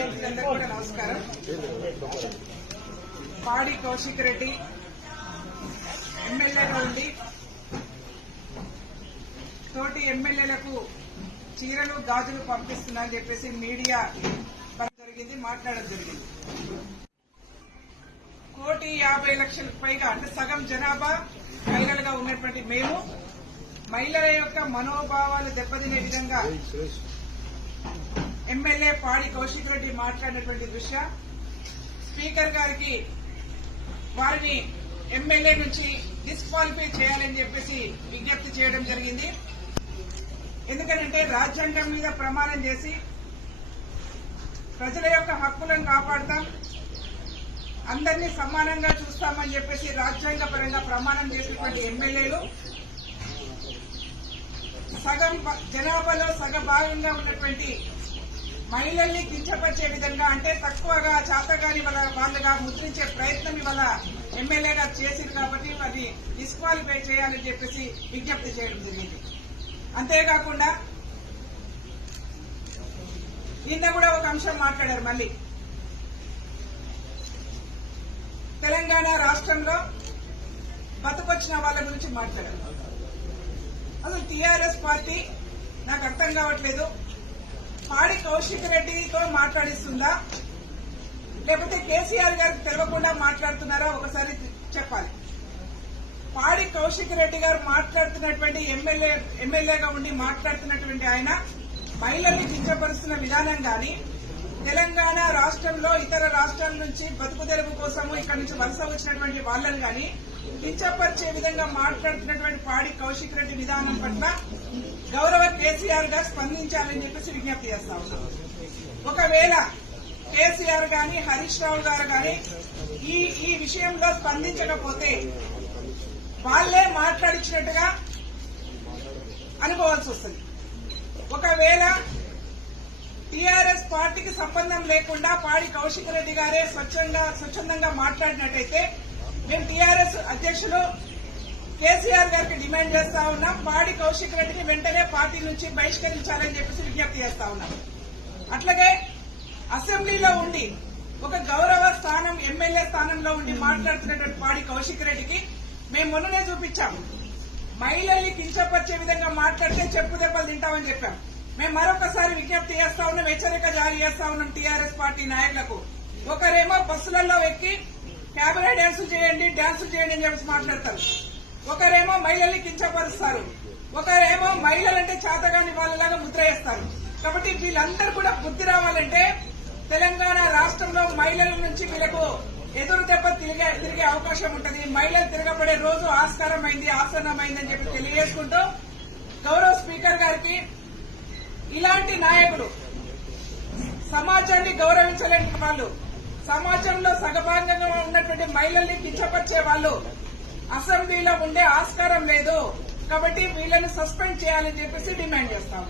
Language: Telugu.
మీడియా మిత్రులందరికీ కూడా నమస్కారం. పాడి కౌశిక్ రెడ్డి ఎమ్మెల్యేగా ఉండి తోటి ఎమ్మెల్యేలకు చీరలు గాజులు పంపిస్తున్నా అని చెప్పేసి మీడియా జరిగింది, మాట్లాడడం జరిగింది. 1,50,00,000 పైగా అంటే సగం జనాభా మహిళలుగా ఉన్నటువంటి మేము మహిళల యొక్క మనోభావాలు దెబ్బతినే విధంగా ఎమ్మెల్యే పాడి కౌశిక్ రెడ్డి మాట్లాడినటువంటి దృష్ట్యా స్పీకర్ గారికి వారిని ఎమ్మెల్యే నుంచి డిస్క్వాలిఫై చేయాలని చెప్పేసి విజ్ఞప్తి చేయడం జరిగింది. ఎందుకంటే రాజ్యాంగం మీద ప్రమాణం చేసి ప్రజల యొక్క హక్కులను కాపాడతాం, అందరినీ సమానంగా చూస్తామని చెప్పేసి రాజ్యాంగ పరంగా ప్రమాణం చేసినటువంటి ఎమ్మెల్యేలు సగం జనాభాలో సగభాగంగా ఉన్నటువంటి మహిళల్ని కించపరిచే విధంగా అంటే తక్కువగా చాతగాని వాళ్ళగా ముద్రించే ప్రయత్నం ఇవాళ ఎమ్మెల్యేగా చేసింది కాబట్టి అది డిస్క్వాలిఫై చేయాలని చెప్పేసి విజ్ఞప్తి చేయడం జరిగింది. అంతేకాకుండా నిన్న కూడా ఒక అంశం మాట్లాడారు. మళ్లీ తెలంగాణ రాష్ట్రంలో బతుకొచ్చిన వాళ్ళ గురించి మాట్లాడారు. అసలు టీఆర్ఎస్ పార్టీ నాకు అర్థం కావట్లేదు, పాడి కౌశిక్ రెడ్డితో మాట్లాడిస్తుందా లేకపోతే కేసీఆర్ గారికి తెలవకుండా మాట్లాడుతున్నారా ఒకసారి చెప్పాలి. పాడి కౌశిక్ రెడ్డి గారు మాట్లాడుతున్నటువంటి ఎమ్మెల్యేగా ఉండి మాట్లాడుతున్నటువంటి ఆయన మహిళల్ని కించపరుస్తున్న విధానం గాని తెలంగాణ రాష్ట్రంలో ఇతర రాష్ట్రాల నుంచి బతుకు తెరువు కోసము ఇక్కడ నుంచి వలస వచ్చినటువంటి వాళ్ళని గాని కించపరిచే విధంగా మాట్లాడుతున్నటువంటి పాడి కౌశిక్ రెడ్డి విధానం పట్ల గౌరవ కేసీఆర్ గారు స్పందించాలని చెప్పేసి విజ్ఞప్తి చేస్తా ఉన్నాం. ఒకవేళ కేసీఆర్ గాని హరీష్ రావు గారు గాని ఈ విషయంలో స్పందించకపోతే వాళ్లే మాట్లాడించినట్టుగా అనుకోవాల్సి వస్తుంది. ఒకవేళ టీఆర్ఎస్ పార్టీకి సంబంధం లేకుండా పాడి కౌశిక్ రెడ్డి గారే స్వచ్ఛందంగా మాట్లాడినట్టయితే మేము టీఆర్ఎస్ అధ్యక్షులు కేసీఆర్ గారికి డిమాండ్ చేస్తా ఉన్నాం, పాడి కౌశిక్ రెడ్డిని వెంటనే పార్టీ నుంచి బహిష్కరించాలని చెప్పేసి విజ్ఞప్తి చేస్తా ఉన్నాం. అట్లాగే అసెంబ్లీలో ఉండి ఒక గౌరవ స్థానం ఎమ్మెల్యే స్థానంలో ఉండి మాట్లాడుతున్నటువంటి పాడి కౌశిక్ రెడ్డికి మేము మొన్ననే చూపించాము, మహిళల్ని కించపరిచే విధంగా మాట్లాడితే చెప్పు దెబ్బలు తింటామని చెప్పాం. మేము మరొకసారి విజ్ఞప్తి చేస్తా ఉన్నాం, హెచ్చరిక జారీ చేస్తా ఉన్నాం టీఆర్ఎస్ పార్టీ నాయకులకు. ఒకరేమో బస్సులలో ఎక్కి క్యాబినెట్ డ్యాన్సులు చేయండి అని చెప్పి మాట్లాడతారు, ఒకరేమో మహిళల్ని కించపరుస్తారు, ఒకరేమో మహిళలంటే చేతగాని వాళ్ళలాగా ముద్ర వేస్తారు. కాబట్టి వీళ్ళందరూ కూడా బుద్ధి రావాలంటే తెలంగాణ రాష్ట్రంలో మహిళల నుంచి వీళ్ళకు ఎదురు దెబ్బ తిరిగే అవకాశం ఉంటుంది. మహిళలు తిరగబడే రోజు ఆసన్నమైందని చెప్పి తెలియజేసుకుంటూ గౌరవ స్పీకర్ గారికి ఇలాంటి నాయకులు సమాజాన్ని గౌరవించలేని వాళ్ళు, సమాజంలో సగభాగంగా ఉన్నటువంటి మహిళల్ని కించపరిచే వాళ్ళు అసెంబ్లీలో ఉండే ఆస్కారం లేదు. కాబట్టి వీళ్ళని సస్పెండ్ చేయాలని చెప్పేసి డిమాండ్ చేస్తాం.